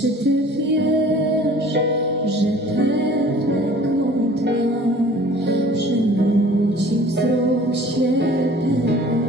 Czy ty wiesz, że pewnego dnia przymył ci wzrok świetlny?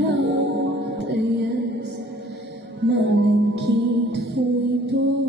naprawdę jest maleńki twój duch.